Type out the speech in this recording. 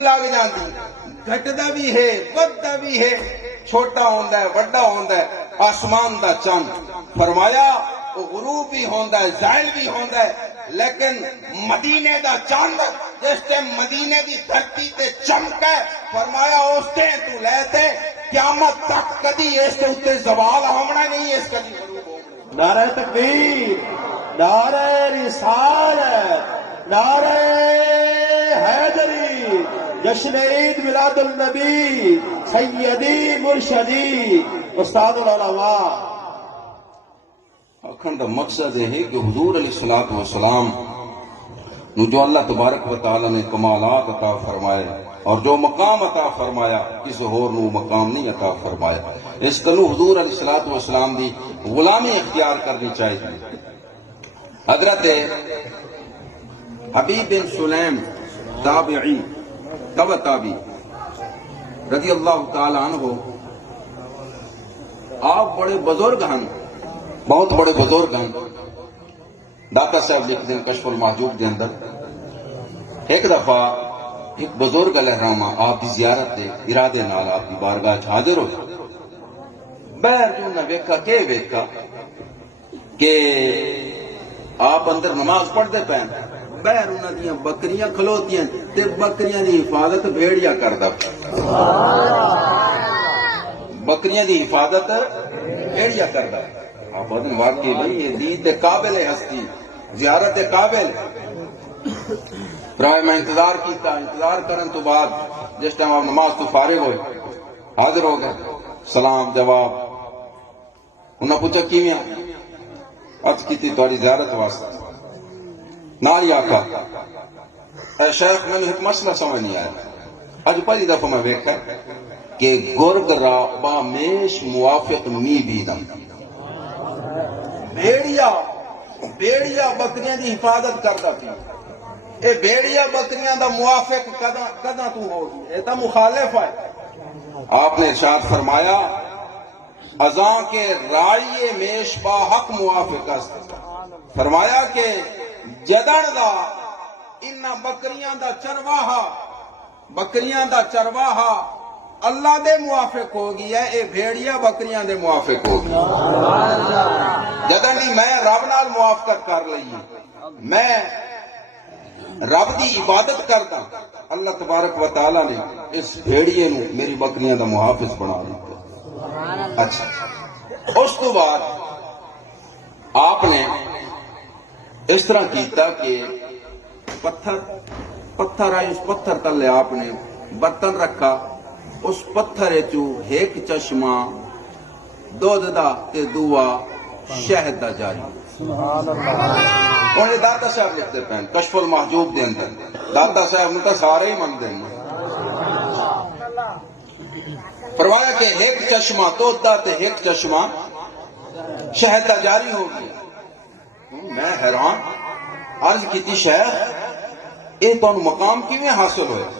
لگ جاندی گھٹدا بھی ہے بددا بھی ہے چھوٹا ہوندا ہے بڑا ہوندا ہے آسمان دا چند فرمایا وہ غروب بھی ہوندا ہے زائل بھی ہوندا ہے لیکن مدینے دا چند جس ٹائم مدینے دی دھرتی تے چمکا ہے فرمایا اس ٹائم تو لیتے قیامت تک کدی اس تے اوتے زوال آونا نہیں اس کدی غروب ہونا نعرہ تکبیر نعرہ رسالت نعرہ حیدری جشن عید میلاد النبی سیدی مرشدی استاد العلماء اکھن دا مقصد ہے کہ حضور علیہ السلام نو جو اللہ تبارک و تعالی نے کمالات عطا فرمائے اور جو مقام عطا فرمایا کسی اور نو مقام نہیں عطا فرمایا اس کلو حضور علیہ السلام دی غلامی اختیار کرنی چاہیے حضرت حبیب بن سلیم تابعی تابعی رضی اللہ تعالی عنہ آپ بڑے بزرگ ہیں بہت بڑے بزرگ ہیں داتا صاحب لکھتے ہیں کشف المحجوب کے اندر ایک دفعہ ایک بزرگ الہرامہ آپ کی زیارت دے ارادے نال آپ کی بارگاہ حاضر ہو بہر جو نہ ویکھا کہ آپ اندر نماز پڑھتے پے بہر انہاں دیاں بکریاں کھلوتیاں تے بکریاں دی حفاظت بھیڑیا کردا بکریاں دی حفاظت بھیڑیا کردا آپ آدم واقعی بھئی یہ دید قابل ہستی زیارت قابل برائے میں انتظار کیتا انتظار کرن تو بعد جس ٹائم آپ نماز تو فارغ ہوئے حاضر ہو گئے سلام جواب انہاں پوچھا کیویں عرض کیتی تہاڈی زیارت واسطے نال ہی آکھا اے شیخ میں نے ایک مسئلہ سمجھ نہیں آیا اج پہلی دفعہ میں ویکھا کہ گرگ را با میش موافق می بیدم بیڑیا بکریاں دی حفاظت کرتا پیا اے بیڑیا بکریاں دا موافق کداں تو ہوگی اے تا مخالف ہے آپ نے ارشاد فرمایا ازاں کے رائی میش با حق موافق است فرمایا کہ جدڑ دا انہاں بکریاں دا چرواہا اللہ دے موافق ہوگی ہے اے بھیڑیا بکریاں دے موافق ہوگی جدن دی میں رب نال موافقت کر لئی میں رب دی عبادت کردا اللہ تبارک و تعالی نے اس بھیڑیے نو میری بکریاں دا محافظ بنا دیا اچھا اس تو بعد آپ نے اس طرح کیتا کہ پتھر آئی اس پتھر تلے آپ نے برتن رکھا اس پتھر چو ایک چشمہ دودھ دا تے دوا شہد دا جاری انہیں داتا صاحب لکھتے پہن کشف المحجوب دے اندر داتا صاحب نے تو سارے ہی من دیں فرمایا کہ ایک چشمہ دودھ دا تے ایک چشمہ شہد دا جاری ہو گیا میں حیران عرض کی تھی شیخ اے تو مقام کیویں حاصل ہوئے